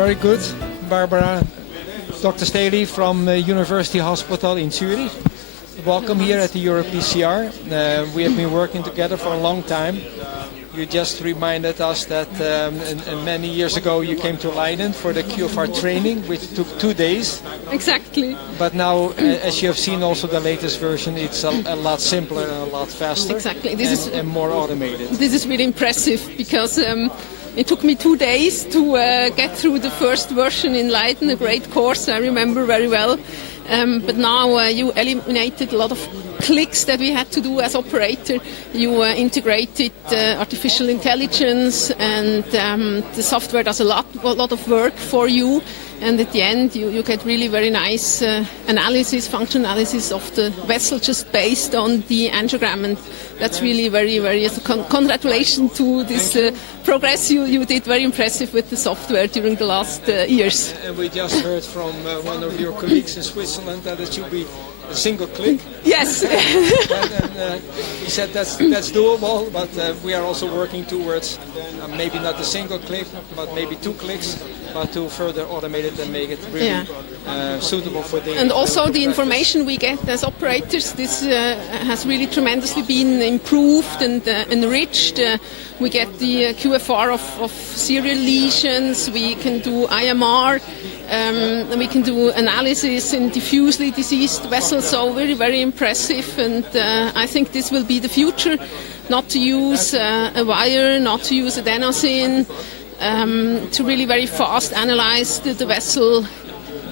Very good, Barbara. Dr. Stähli from University Hospital in Zurich. Welcome here at the EuroPCR. We have been working together for a long time. You just reminded us that many years ago you came to Leiden for the QFR training, which took 2 days. Exactly. But now, as you have seen also the latest version, it's a lot simpler and a lot faster. Exactly. And more automated. This is really impressive because it took me 2 days to get through the first version in Leiden, a great course I remember very well. But now you eliminated a lot of clicks that we had to do as operator. You integrated artificial intelligence, and the software does a lot of work for you. And at the end, you get really very nice analysis, function analysis of the vessel just based on the angiogram. And that's really very, very, congratulations to this progress you did. Very impressive with the software during the last years. And we just heard from one of your colleagues in Switzerland that it should be a single click. Yes. And he said that's doable, but we are also working towards maybe not a single click, but maybe 2 clicks, but to further automate it and make it really suitable for the... And also the information we get as operators, this has really tremendously been improved and enriched. We get the QFR of serial lesions, we can do IMR, we can do analysis in diffusely diseased vessels, so very, very impressive. And I think this will be the future, not to use a wire, not to use adenosine, to really very fast analyze the vessel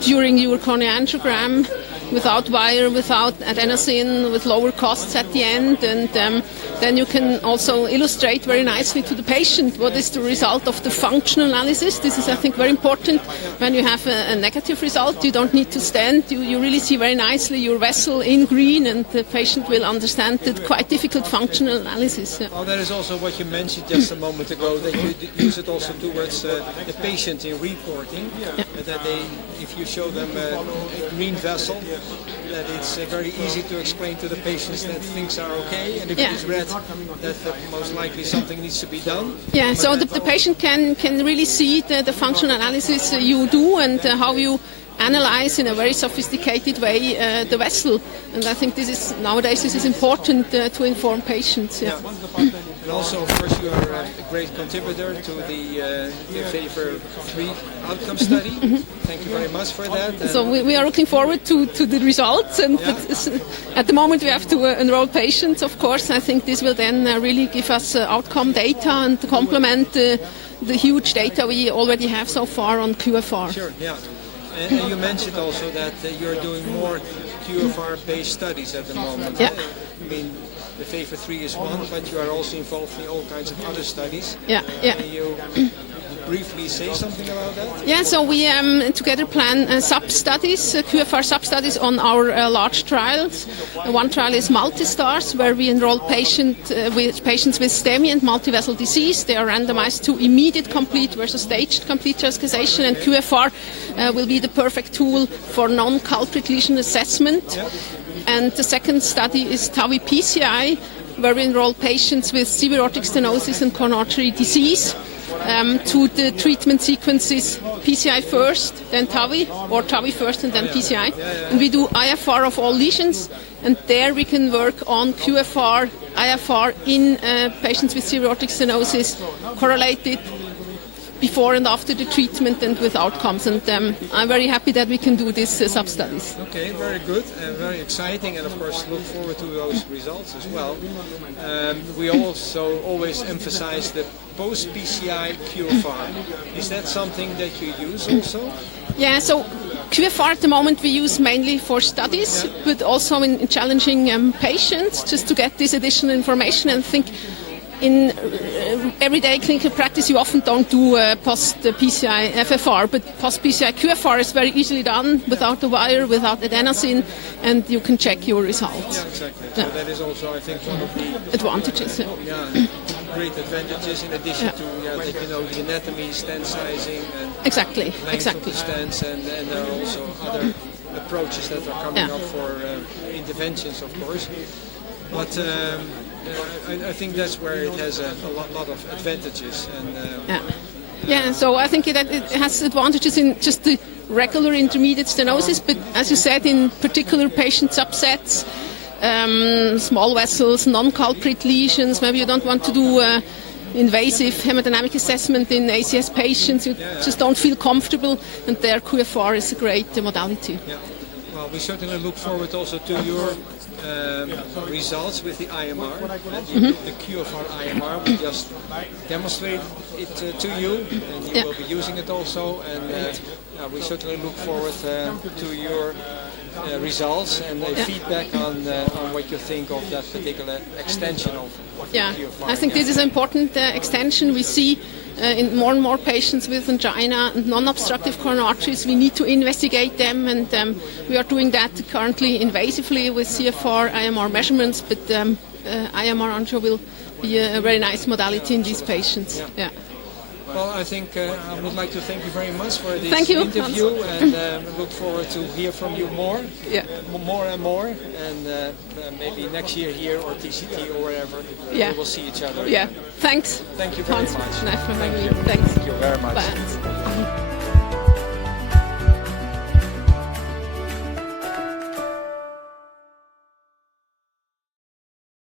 during your corneoangiogram, without wire, without adenosine, with lower costs at the end. And then you can also illustrate very nicely to the patient what is the result of the functional analysis. This is, I think, very important. When you have a negative result, you don't need to stand. You really see very nicely your vessel in green, and the patient will understand the quite difficult functional analysis. Well, that is also what you mentioned just a moment ago, that you use it also towards the patient in reporting, that if you show them a green vessel, that it's very easy to explain to the patients that things are okay, and if it is red, that most likely something needs to be done. Yeah, so the patient can really see the functional analysis you do and how you analyze in a very sophisticated way the vessel. And I think nowadays this is important to inform patients. Yeah. And also, of course, you are a great contributor to the FAVOR 3 outcome study. Thank you very much for that. So we are looking forward to the results, and at the moment we have to enroll patients, of course. I think this will then really give us outcome data and complement the huge data we already have so far on QFR. Sure, yeah. And you mentioned also that you're doing more QFR-based studies at the moment. Yeah. I mean, the FAVOR 3 is one, but you are also involved in all kinds of other studies. Yeah. Can you briefly say something about that? Yeah, so we together plan sub-studies, QFR sub-studies on our large trials. One trial is multi-stars, where we enroll patients with STEMI and multivessel disease. They are randomized to immediate complete versus staged complete catheterization, and QFR will be the perfect tool for non-culprit lesion assessment. Yeah. And the second study is TAVI PCI, where we enroll patients with severe aortic stenosis and coronary artery disease. To the treatment sequences, PCI first, then TAVI, or TAVI first and then PCI. And we do IFR of all lesions, and there we can work on QFR, IFR in patients with severe aortic stenosis, correlated before and after the treatment and with outcomes. And I'm very happy that we can do these sub-studies. Okay, very good and very exciting, and of course look forward to those results as well. We also always emphasize the post-PCI QFR. Is that something that you use also? Yeah, so QFR at the moment we use mainly for studies, but also in challenging patients, just to get this additional information. And think in everyday clinical practice you often don't do post-PCI FFR, but post-PCI QFR is very easily done without the wire, without adenosine, and you can check your results. Yeah, exactly. So that is also, I think, one of the advantages. Great advantages, in addition to that you know the anatomy, stent sizing, and exactly. Of the stents, and there are also other approaches that are coming up for interventions, of course. But I think that's where it has a lot of advantages. And Yeah, so I think that it has advantages in just the regular intermediate stenosis, but as you said, in particular patient subsets, small vessels, non-culprit lesions, maybe you don't want to do invasive hemodynamic assessment in ACS patients, you just don't feel comfortable, and there QFR is a great modality. Yeah. Well, we certainly look forward also to your results with the IMR. The QFR IMR, we just demonstrate it to you, and you will be using it also. And we certainly look forward to your results and feedback on what you think of that particular extension of QFR. I think this is an important extension. We see in more and more patients with angina and non-obstructive coronary arteries. We need to investigate them, and we are doing that currently invasively with CFR IMR measurements, but IMR angio will be a very nice modality in these patients. Yeah. Well, I think I would like to thank you very much for this Hans. interview, and look forward to hear from you more and more, and maybe next year here or TCT or wherever we will see each other. Yeah, thanks. Thank you very much. Hans. Thank you very much. Bye.